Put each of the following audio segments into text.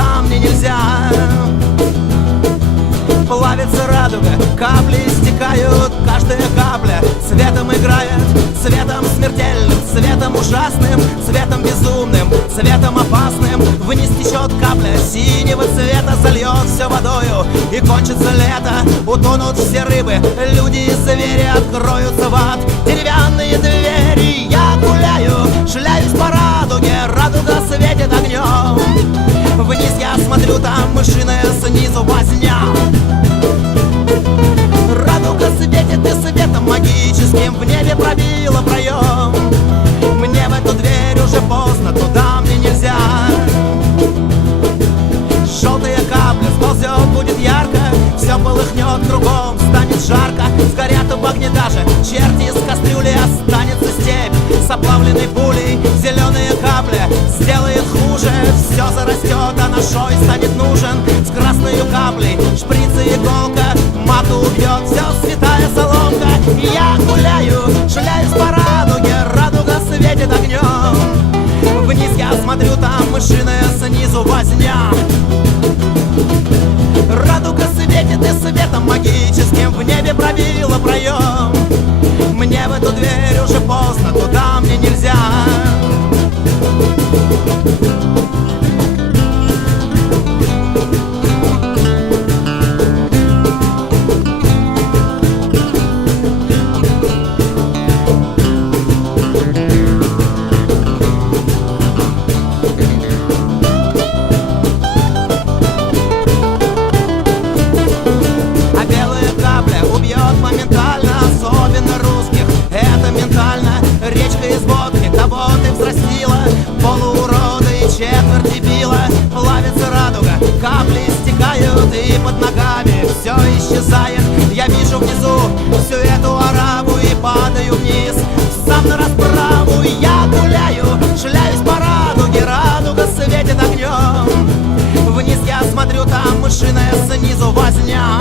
туда мне нельзя. Плавится радуга, капли стекают, каждая капля цветом играет, цветом смертельным, цветом ужасным, цветом безумным, цветом опасным. Вниз течет капля синего цвета, зальет все водою, и кончится лето. Утонут все рыбы, люди и звери, откроются в ад деревянные двери. Я гуляю, шляюсь по радуге, радуга светит огнем. Вниз я смотрю, там мышиная, снизу возня. Радуга светит и светом магическим в небе пробила проем. Мне в эту дверь уже поздно, туда мне нельзя. Желтая капля сползет, будет ярко, все полыхнет кругом, станет жарко. Сгорят в огне даже черти из кастрюли, останется степь с оплавленной пулей. Зеленая капля сделает хуже, все зарастет, а наш шой станет нужен. С красной каплей шприц и иголка, мату убьет, все святая соломка. Я гуляю, шляюсь по радуге, радуга светит огнем. Вниз я смотрю, там мышиная, снизу возня. Радуга светит и светом магическим в небе пробила проем. Мне в эту дверь уже поздно, туда мне нельзя. Моментально, особенно русских, это ментально. Речка из водки, кого ты взрастила, полуурода и четверть дебила. Плавится радуга, капли стекают, и под ногами все исчезает. Я вижу внизу всю эту ораву и падаю вниз, сам на расправу. Я гуляю, шляюсь по радуге, радуга светит огнем. Вниз я смотрю, там мышиная, снизу возня.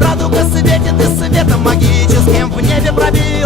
Радуга светит и светом магическим в небе пробил